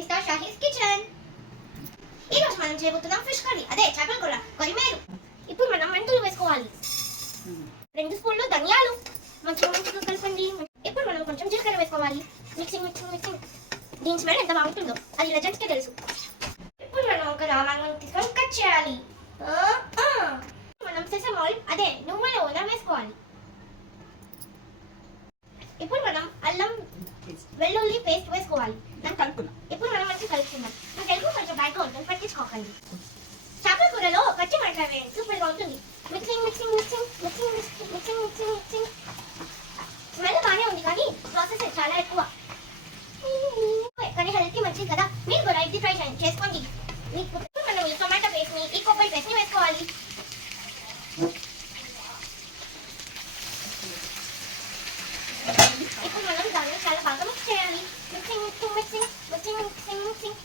Mr. Shahi's Kitchen. ఈ రోజు మనం చేయబోతున్నాం ఫిష్ కర్రీ, అదే చేపల కూర, కొరిమేరు. ఇప్పుడు మనం మెంతులు వేసుకోవాలి. 2 స్పూన్లు ధనియాలు మంచిగా కలపండి. ఇప్పుడు మనం కొంచెం జీలకర్ర వేసుకోవాలి. Mixing mixing mixing. దీని స్మెల్ ఎంత బాగుంటుందో అది లెజెండ్స్కే తెలుసు. ఇప్పుడు మనం ఒక రామాయణం తీసుకొని కట్ చేయాలి. మనం సెసమ్ ఆయిల్, అదే నువ్వుల నూనె వేసుకోవాలి. ఇప్పుడు మనం అల్లం వెల్లుల్లి పేస్ట్ వేసుకోవాలి. ఇప్పుడు మనం మంచిగా కలుపుకుందాం. తెలుగు కొంచెం బయటగా ఉంటుంది, పట్టించుకోకండి. చేపల కూరలో పచ్చి మిరపకాయ వేయండి, సూపర్గా ఉంటుంది. Mixing mixing mixing mixing mixing mixing mixing mixing. Smell బాగానే ఉంది కానీ ప్రాసెస్ చాలా ఎక్కువ. కానీ హెల్త్కి మంచిది కదా, మీరు కూడా ఇది ట్రై చేసుకోండి. మనం ఈ టొమాటో పేస్ట్ని, ఈ కొబ్బరి పేస్ట్ని వేసుకోవాలి. ఇప్పుడు మనం దాన్ని చాలా బాగా మిక్స్ చేయాలి. Mixing mixing mixing mixing mixing mixing.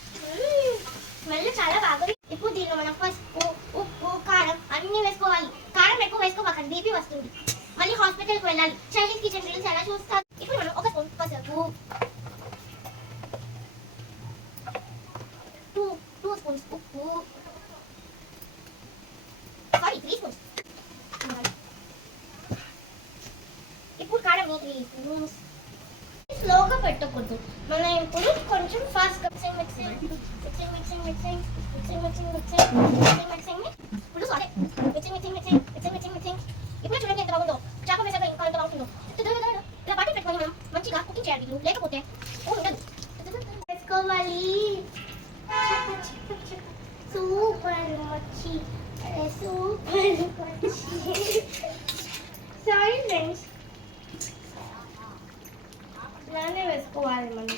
Smell చాలా బాగుంది. ఇప్పుడు దీనిలో మనం పసుపు, ఉప్పు, కారం అన్నీ వేసుకోవాలి. కారం ఎక్కువ వేసుకోవాలి, బీపీ వస్తుంది. మళ్ళీ హాస్పిటల్కి వెళ్ళాలి. చైనీస్ కిచెన్ రీల్స్ ఎలా చూస్తారు. ఇప్పుడు మనం ఒక స్పూన్ పసుపు, 2 స్పూన్స్ ఉప్పు, సారీ 3 స్పూన్స్. ఇప్పుడు కారం 3 స్పూన్స్. స్లోగా పెట్టకూడదు, మనం ఇప్పుడు కొంచెం ఫాస్ట్గా mixing mixing mixing mixing mixing mixing mixing mixing mixing mixing. ఇప్పుడు sorry mixing mixing mixing mixing mixing mixing. ఇప్పుడు చూడండి ఎంత బాగుందో, చేప వేసాక ఇంకా ఎంత బాగుంటుందో. ఇలా బాటి పెట్టుకొని మనం మంచిగా కుకింగ్ చేయాలి, లేకపోతే ఉండదు. వేసుకోవాలి. సూపర్ మచ్చి, సూపర్ మచ్చి. సారీ ఫ్రెండ్స్, ఇలానే వేసుకోవాలి మనం.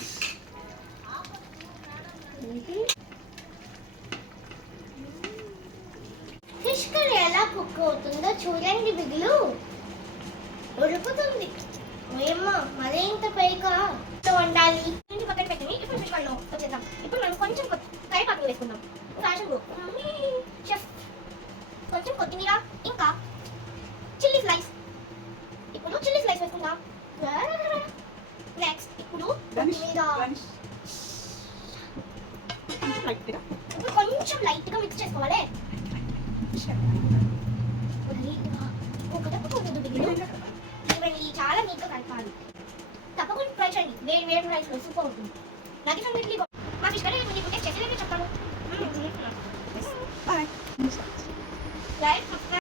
ఫిష్ కర్రీ ఎలా కుక్ అవుతుందో చూడండి. బిగులు ఉడుకుతుంది. ఏమో మరీ ఇంత పైగా వండాలి. పక్కన పెట్టింది. ఇప్పుడు ఫిష్ కర్రీలో వచ్చేద్దాం. ఇప్పుడు మనం కొంచెం కరివేపాకు వేసుకుందాం. ఫ్యాషన్ షెఫ్ కొంచెం కొత్తిమీర, ఇంకా చిల్లీ స్లైస్. ఇప్పుడు చిల్లీ స్లైస్ వేసుకుందాం. నెక్స్ట్ ఇప్పుడు ఇప్పుడు కొంచెం లైట్ గా మిక్స్ చేసుకోవాలి. చాలా నీట్ గా కలపాలి. తప్పకుండా ట్రై చేయండి. వేడి రైస్ లో సూపర్ ఉంటుంది. నాకు